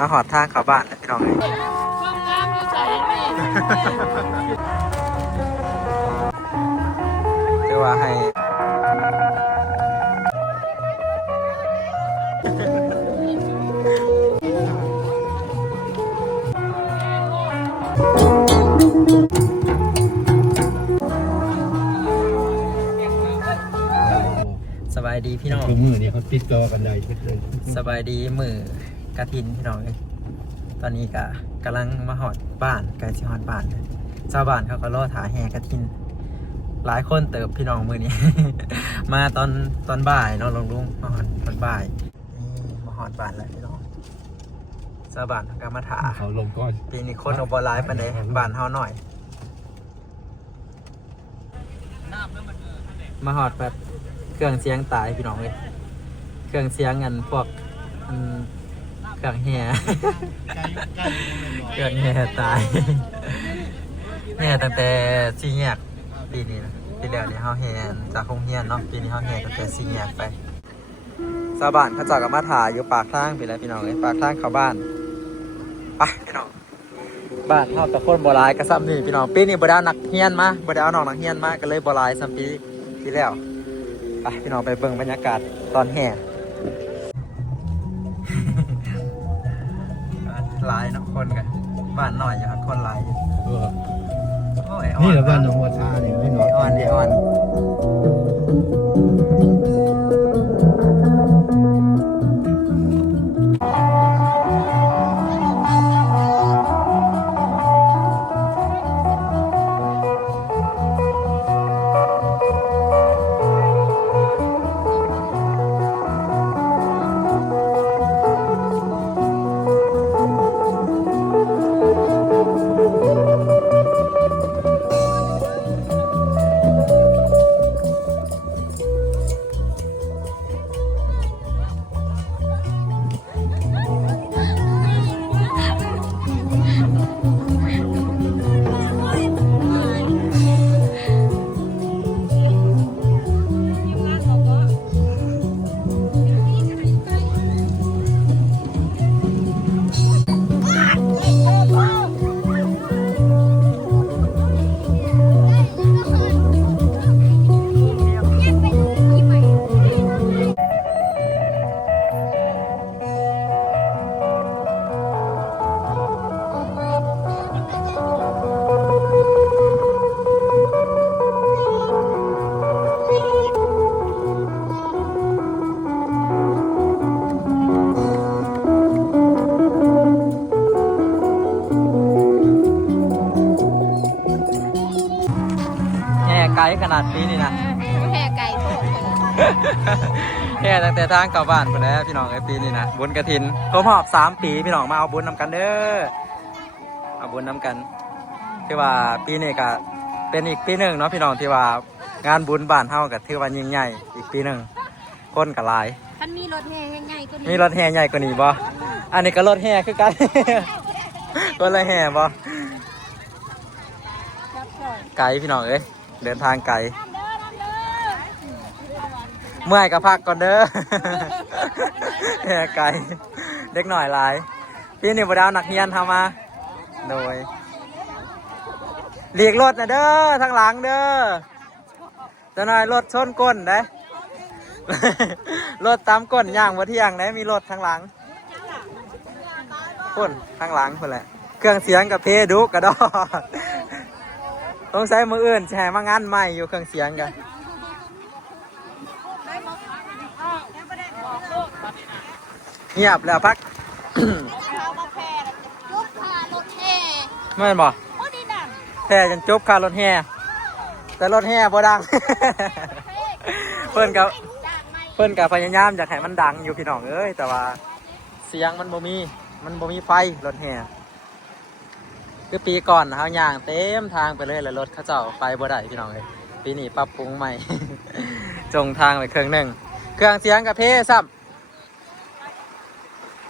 มาหอดทางเขาบ้านนะพี่น้องเลยเรียกว่าให้สบายดีพี่น้องมือนี่เขาติดต่อกันได้เลยสบายดีมือกระถินพี่น้องเลยตอนนี้ก็กำลังมาหอดบ้านใกล้จะหอดบ้านเลยชาวบ้านเขาก็รอถาแห่กระถินหลายคนเติบพี่น้องมือนี้ มาตอนบ่ายเนาะลุงมาหอดตอนบ่ายนี่มาหอดบ้านแล้วพี่น้องชาวบ้านก็มาถาเขาลงก้อนปีนี้คนอบร้ายปานใดบ้านเฮาหน่อยมาหอดแบบเครื่องเสียงตายพี่น้องเลยเครื่องเสียงอันพวกเครื่องแห่ เครื่องแห่ตายแห่ตั้งแต่4 แยกปีนี้นะปีแล้วนี่เฮาแห่จากโรงเรียนเนาะปีนี้เฮาแห่ตั้งแต่4 แยกไปชาวบ้านเขาเจ้าก็มาถ่ายอยู่ปากทางไปแล้วพี่น้องเลยปากทางเข้าบ้านไปพี่น้องบ้านเฮาแต่คนบ่หลายก็ซ้ำนี่พี่น้องปีนี้บ่ได้เอานักเรียนมาบ่ได้เอาน้องนักเรียนมาก็เลยบ่หลายซ้ำปีที่แล้วไปพี่น้องไปเบิ่งบรรยากาศตอนแห่หลายเนาะคนกันบ้านหน่อยอย่างคนหลายนี่แหละบ้านหนองวัวชาเนี่ยพี่น้องอ่อนดีอ่อนไกลขนาดนี้นี่นะแห่ไก่โต แค่ตั้งแต่ทางกลับบ้านไปแล้วพี่น้องไอ้ปีนี้นะบุญกระถินครบรอบ3 ปีพี่น้องมาเอาบุญนำกันเด้อเอาบุญนำกันที่ว่าปีนี้ก็เป็นอีกปีหนึ่งเนาะพี่น้องที่ว่างานบุญบ้านเฮากับที่ว่ายิ่งใหญ่อีกปีหนึ่งคนกับหลายมันมีรถแห่ใหญ่กว่านี้มีรถแห่ใหญ่กว่านี้บ่อันนี้ก็รถแห่คือกัน ก็เลยแห่บ่ไกลพี่น้องเอ้ยเดินทางไกลเมื่อยก็พักก่อนเด้อ แห่ไกลเด็กหน่อยหลายพี่นี่บ่ได้เอานักเรียนทำมาโดยหลีกรถนะเด้อทางหลังเด้อจะหน่อยรถชนก้นได้ รถตามก้นย่างบ่เที่ยงได้มีรถทางหลังก้นทางหลังคนแหละเครื่องเสียงกับเพดุกระดอต้องใช้มืออื่นแช่มางานใหม่อยู่เครื่องเสียงกันเงียบแล้วพักไม่เป็นบ่แพ่จนจบคารถแห่แต่รถแห่บ่ดัง เพิ่นกับพยายามอยากให้มันดังอยู่พี่น้องเอ้ยแต่ว่าเสียงมันบ่มีไฟรถแห่คือปีก่อนเขาย่างเต็มทางไปเลยแล้วรถเขาเจ้าไปบ่ได้พี่น้องเลยปีนี้ปรับปรุงใหม่ จงทางไปเครื่องหนึ่งเครื่องเสียงกับเพซับ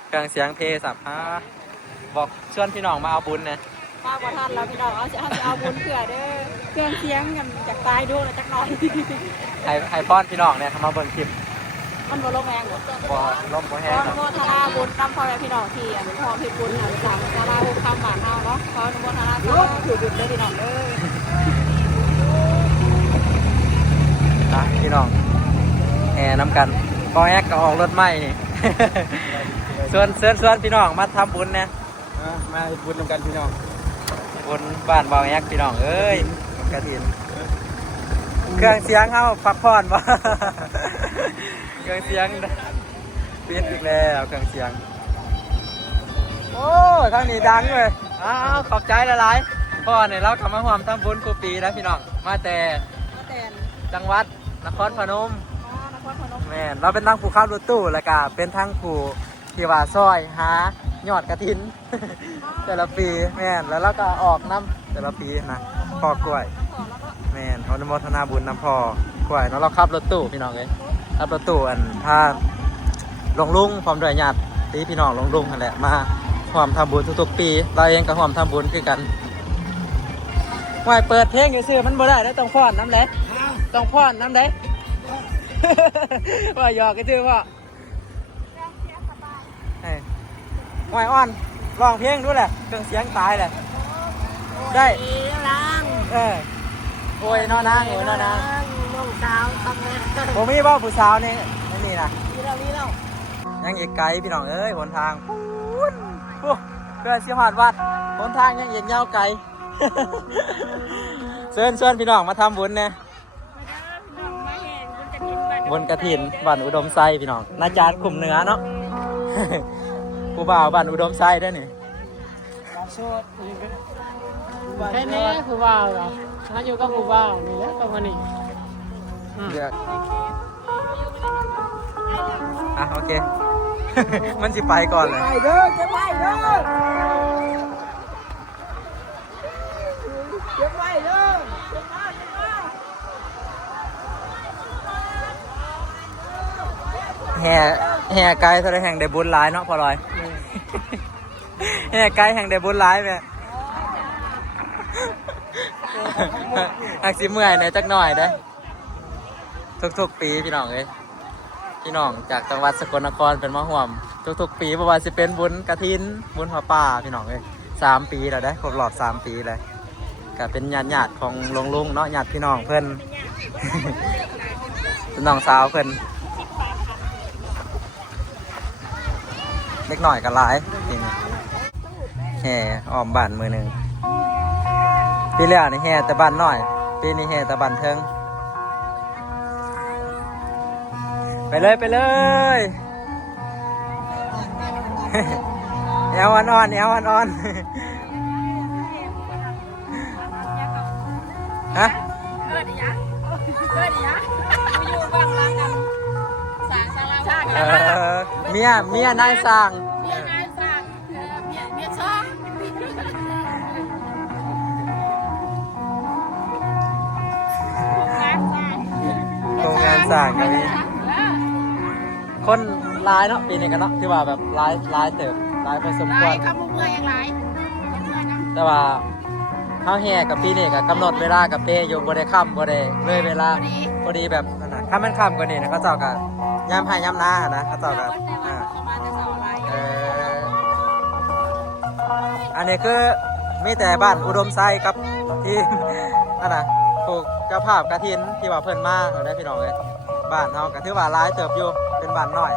เครื่องเสียงเพซับบอกชวนพี่น้องมาเอาบุญนะมาบ่ทันแล้วพี่น้องเอาบุญเผื่อเด้อเครื่องเสียงกันจากตายดูแล้วจักหน่อย ให้ป้อนพี่น้องเนี่ยทำมาเบิ่งคลิป มันบ่ลงแรงหรอก บ่ล้มบ่ ข แห้ อง อนุโมทนาบุญนำพ่อแม่พี่น้องที่พ่อพี่บุญสั่งศาลาหุบคำบ้านเฮาเนาะขออนุโมทนาสาธุบุญเด้อพี่น้องเด้อ พี่น้องแห่น้ำกันพอแอกก็ออกรถใหม่นี่ ส่วนพี่น้องมาทำบุญนะ มาบุญนำกันพี่น้อง บุญบ้านเบาแอกพี่น้องเอ้ยกระถินเครื่องเสียงเข้าพักผ่อนบ่ เครื่องเสียงเปลี่ยนอีกแล้วเครื่องเสียงโอ้ทางนี้ดังเลยอ้าวขอบใจหลายๆพ่อเนี่ยเรากลับมาห่วมทำบุญกูปีแล้วพี่น้องมาแต่ มาแต่น จังหวัดนครพนม นครพนม แม่นเราเป็นทั้งผู้ขับรถตู้แล้วก็เป็นทั้งผู้ที่ว่าซอยหายอดกระถิน แต่ละปีแม่นแล้วเราก็ออกน้ำแต่ละปีนะพ่อกล้วยแม่นอนุโมทนาบุญน้ำพ่อกล้วยเนาะเราขับรถตู้พี่น้องเลยขับรถตู้อันพาลงลุงพร้อมด้วยญาติพี่น้องลงลุงนั่นแหละมาร่วมทำบุญทุกๆปีเราเองก็ร่วมทำบุญคือกันว่ายเปิดเพลงอยู่ซื่อมันบ่ได้แล้วต้องฟ้อนน้ำเล็ต้องฟ้อนน้ำเล็ ว่าหยอกกันชื่อว่าหอยอ่อนร้องเพลงด้วยแหละเครื่องเสียงตายเลยได้ ล้าง โอ้ยนอนนางโอ้ยนอนนาง น้องสาวทำงาน ผมมีบ่ผู้สาวนี่นี่นะ นี่เรา ยังอีกไกลพี่น้องเอ้ยหนทางพูนเพื่อเสียหอดวัดหนทางยังอีกยาวไกล เชิญพี่น้องมาทำบุญเนี่ยบนกระถินบ้านอุดมไซพี่น้องนาจารย์ขุมเหนือเนาะ ผู้บ่าวบ้านอุดมไซด้วยนี่ แค่นี้ผู้บ่าวเหรอถ้าอยู่กับผู้บ่าวนี่แหละประมาณนี้ เลือกอ่ะโอเค มันสิไปก่อนเลย ไปเด้อจะไปเด้อจะไปเด้อจะมาจะมา แห่ไกลแสดงแห่งได้บุญหลายเนาะพอลอย แห่ไกลแห่งได้บุญหลายแม่ อักสิเมื่อยในอยจักหน่อยได้ทุกๆปีพี่น้องเอ้ยพี่น้องจากจังหวัดสกลนครเป็นมาห่วมทุกๆปีเพราะว่าสิเป็นบุญกฐินบุญผ้าป่าพี่น้องเอ้ย3 ปีแล้วได้ครบรอบ3 ปีเลยก็เป็นญาติของลุงเนาะญาติพี่น้องเพื่อน เป็นน้องสาวเพื่อนเล็กหน่อยกันหลายปีนี้แห่อ้อมบ้านมือหนึ่งปีแรกนี่แห่แต่บ้านน้อยปีนี้แห่แต่บ้านเทิงไปเลย แอวอ่อนฮะ เกิดอีหยังกูอยู่บ้านหลังกันสางศาลาช่างกัน เมียนายสร้าง เมียนายสร้างเมียช่องโครงงานสร้างก็มีคนร้ายเนาะปีนี้กันเนาะที่ว่าแบบร้ายเติบร้ายพอสมควร คำเมื่อยยังไร แต่ว่าเขาแห่กับปีนี้กับกำหนดเวลากับเป้อยู่บ่ได้ค่ำบ่ได้เลยเวลาพอดีแบบนั่นน่ะถ้ามันค่ำกว่านี้นะเขาเจ้าก็ย้ำให้ย้ำหน้านะเขาเจ้าก็อันนี้คือมีแต่บ้านอุดมไซกับที่ นั่นน่ะปลูกเจ้าภาพกฐินที่ว่าเพิ่นมาเอาได้พี่น้องเลยบ้านเฮาก็ถือว่าหลายเติบอยู่เป็นบ้านน้อย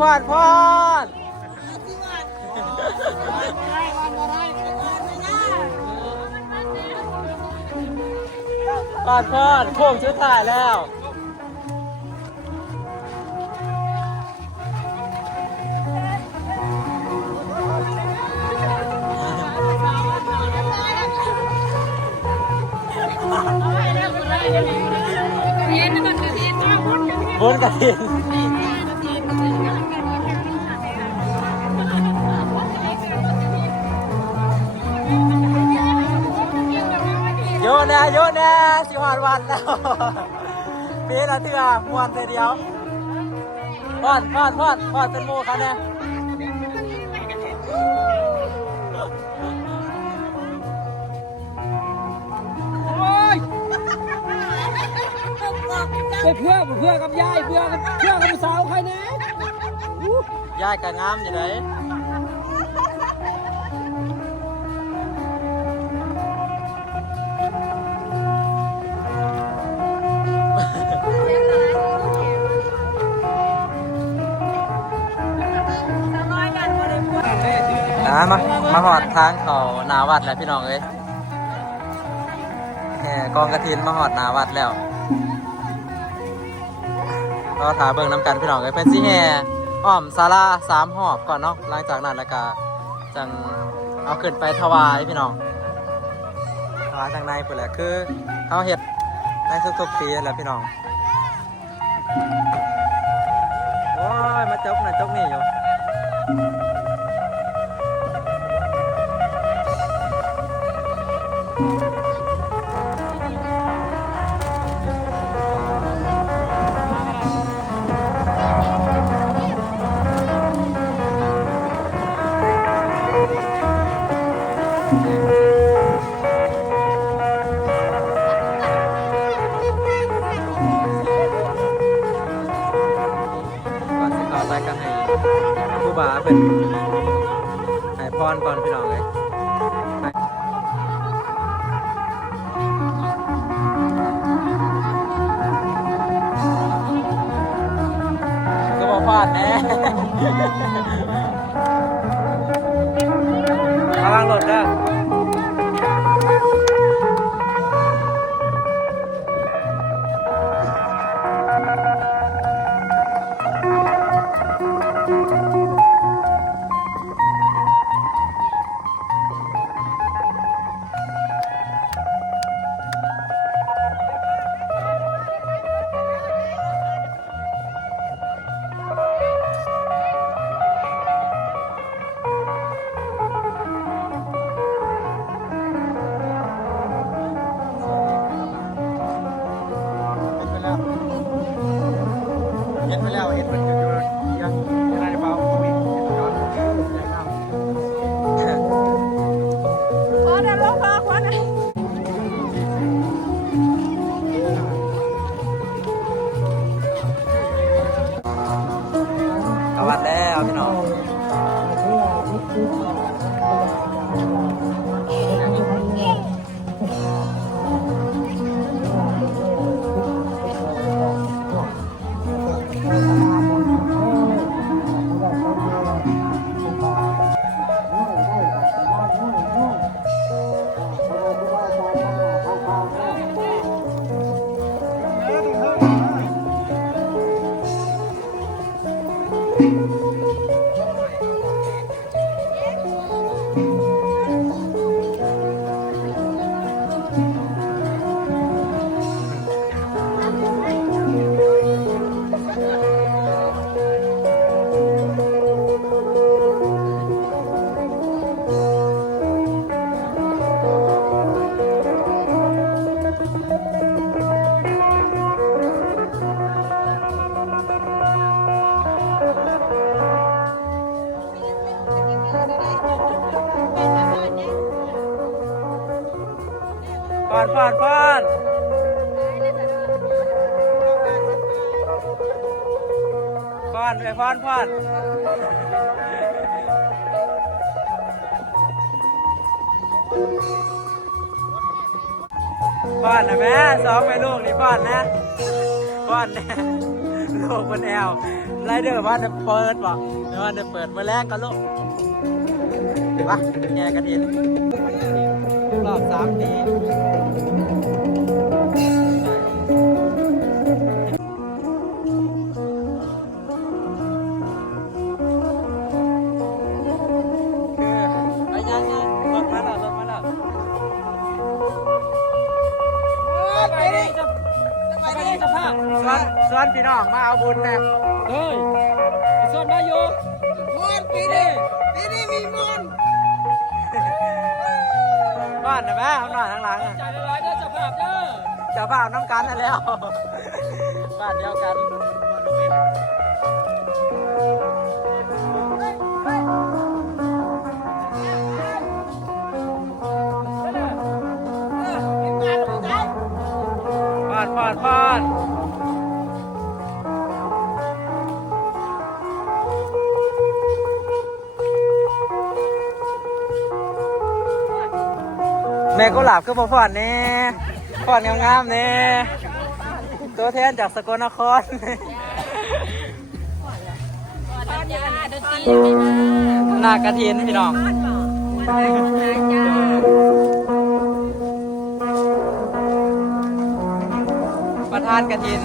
พอนพอนพอนพอนโค้งสุดท้ายแล้วบุญกระถิ่นโยนนะสิหอดวันแล้วปีละเถื่อมวนเดียวพอดเป็นโมเขาเนี่ยไปเพื่อกับยายเพื่อกับสาวใครนะ ยายก็งามอยู่ไหนมาหอดทางเขาหนาวัดแล้วพี่น้องเอ้ยแห่กองกระถินมาหอดหนาวัดแล้วก็ถาเบิ่งน้ำกันพี่น้องเอ้ยเพิ่นสิแห่อ้อมศาลา3 หอบก่อนเนาะหลังจากนั้นแล้วก็จังเอาขึ้นไปถวายพี่น้องถวายทางในเพิ่นแหละคือเอาเฮ็ดในทุกๆปีแหละพี่น้องโอ้ยมาจกน่ะจกนี่อยู่บาเป็นไอพรก่อนพี่น้องเลยก็บอกพลาดแน่กำลังหลดเด้อวัดแล้วพี่น้องพอนไปพอนนะแม่2 แม่ลูกนี่ป้อนนะป้อนแน่ลูกบนแอว ไรเดอร์ว่าจะเปิดบ่ว่าจะเปิดเมื่อแรกก็ลูกวะแกกระเทียมรอบ3 ปีส่วนพี่น้องมาเอาบุญนะ เฮ้ยไอ้ส่วนมาอยู่ ปีนี้มีมอน บ้านนะแม่ข้างหน้าข้างหลัง จ่ายหลายๆเด้อเจ้าภาพเด้อ จะพาน้ำกันนั่นแล้วบ้านเดียวกันบ้านแม่ก็หลับก็พอผ่อนแน่ผ่อนงามๆแน่ตัวแทนจากสกลนครหน้ากระถินพี่น้องประธานกระถิน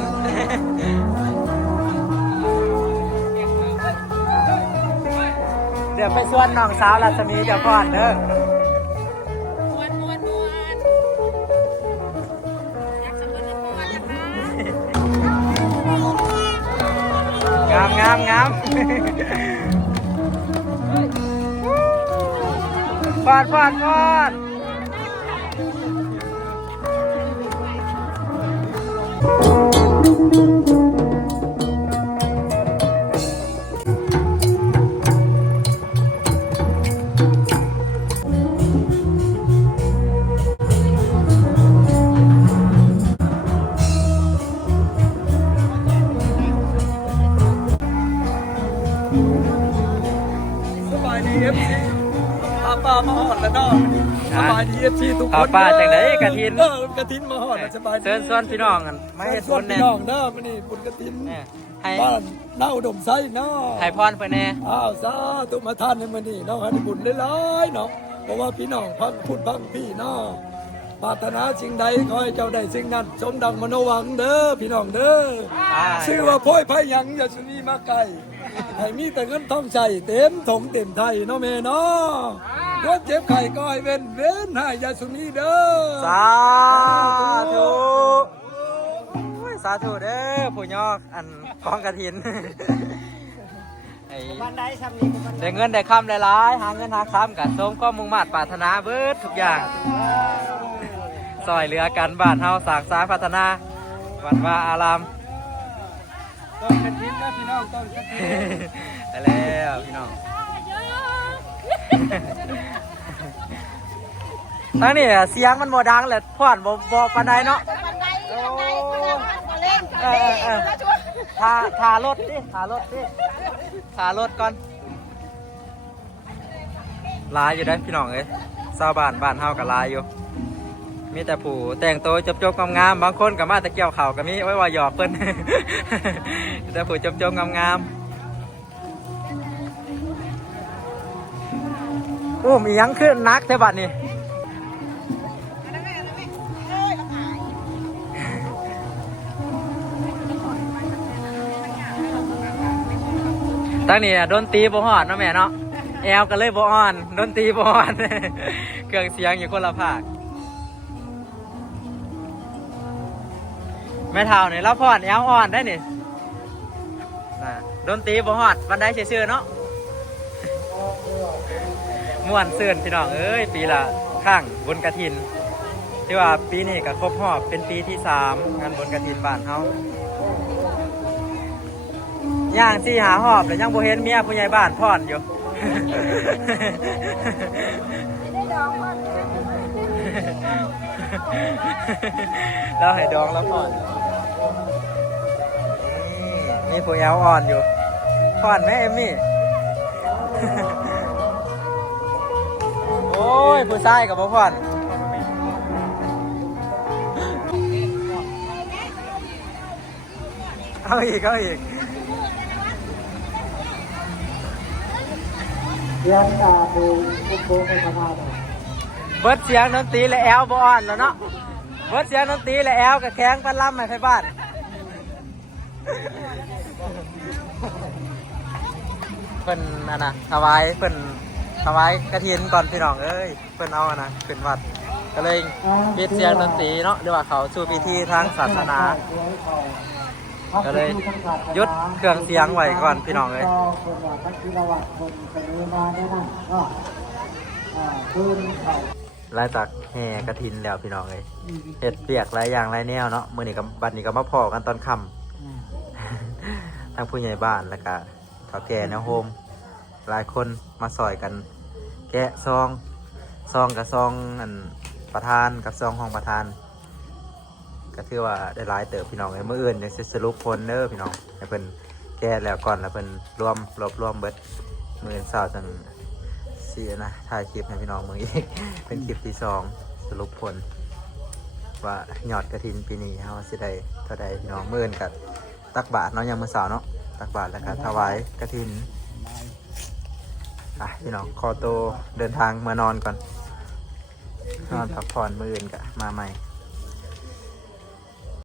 เดี๋ยวไปชวนน้องสาวรัศมีเดี๋ยวก่อนเด้อ งามฟาดป้ามาหอดแล้วเนาะสบายดีเอฟซีทุกคน ป้าจากไหนกระถิน กระถินมาหอดแล้วสบายดี เชิญส่วนพี่น้องกันไม่ให้ ส่ ทุ วน น พี่ แน่ น้องเด้อมันนี่บุญกระถิน ให้ บ้านเน่าดมไส้เนาะ ให้พรเพื่อนแน่ อ้าวสาธุมาท่านในมันนี่เนาะให้ได้บุญหลายๆเนาะเพราะว่าพี่น้องพังพูดพังพี่เนาะปรารถนาสิ่งใดขอให้เจ้าได้สิ่งนั้นสมดังมโนหวังเด้อพี่น้องเด้อชื่อว่าพ่อยไผ่หยังอย่าสุนีมาไกลให้มีแต่เงินทองใส่เต็มถงเต็มไทยเนาะแม่เนาะรถเจ็บไข่ก็ให้เว้นให้อย่าสุนีเด้อ สาธุเด้อผู้ยอกอันกองกระถินได้เงินได้คำได้ร้ายหาเงินหาคำกับสมก็มุ่งมั่นปรารถนาเบิดทุกอย่างซอยเหลือกันบ้านเฮาสร้างสร้างพัฒนาวัดว่าอาราม ต้นกระถินนะพี่น้องต้นกระถิน ไปแล้วพี่น้องทั้งนี้เสียงมันโมดังเลยพ่อนบ่ปานใดเนาะทารถก่อนลายอยู่ได้พี่น้องเอ้ยชาวบ้านเฮากับลายอยู่มีแต่ผู้แต่งตัวจบๆงามๆบางคนกับมาตะเกียวเข่ากับมีไว้ว่าหยอกเพิ่น แต่ผู้จบๆงามๆมียังขึ้นนักเท่าบัดนี้ตั้งนี่โดนตีบ่ฮอดเนาะแม่เนาะแอลก็เลยบ่อ่อนโดนตีบ่อ่อน เครื่องเสียงอยู่คนละภาคแม่เฒ่าเนี่ยเราพอดแอลอ่อนได้นี่โดนตีบ่ฮอดวันใดซื่อๆเนาะม่วนซื่นพี่น้องเอ้ยปีละครั้งบุญกฐินที่ว่าปีนี้ก็ครบรอบเป็นปีที่3งานบุญกฐินบ้านเฮาย่างที่หาหอบแต่ยังบ่เห็นเมียผู้ใหญ่บ้านพอนอยู่ เราให้ดองแล้วพอนมีผู้แอลอ่อนอยู่พอนไหมเอมมี่ โอ้ยผู้ชายกับบ่พอนเอาอีก เสียงดูโค้งไปมาเลย เบิดเสียงดนตรีและแอลบ่อ่อนแล้วเนาะเบิดเสียงดนตรีและแอลกับแข้งปั้นล่ำให้ไฟบ้านเพิ่นอันน่ะถวายเพิ่นถวายกฐินก่อนพี่น้องเอ้ยเพิ่นเอาอันน่ะขึ้นวัดก็เลยปิดเสียงดนตรีเนาะหรือว่าเขาสู่พิธีทางศาสนาก็เลยหยุดเครื่องเสียงไว้ก่อนพี่น้องเอ้ยหลังจากแห่กฐินแล้วพี่น้องเอ้ยเฮ็ดเปียกหลายอย่างหลายแนวเนาะมื้อนี้ก็บัดนี้ก็มาพ้อกันตอนค่ำ ทางผู้ใหญ่บ้านแล้วก็เฒ่าแก่แนวโฮมหลายคนมาซอยกันแกะซองกับซองอันประธานกับซองห้องประธานก็ถือว่าได้หลายเติบพี่น้องเอ้ยมื้ออื่นยังสิสรุปผลเด้อพี่น้องให้เพิ่นแก้แล้วก่อนแล้วเพิ่นรวมเบิดมื้ออื่นเช้าจังสินะถ่ายคลิปให้พี่น้องมื้ออีก เป็นคลิปที่2สรุปผลว่ายอดกฐินปีนี้เฮาสิได้เท่าใดพี่น้องมื้ออื่นก็ตักบาตรเนาะยังมื้อเช้าเนาะตักบาตรแล้วก็ถวายกฐินพี่น้องขอตัวเดินทางมานอนก่อนนอนพักผ่อนมื้ออื่นก็มาใหม่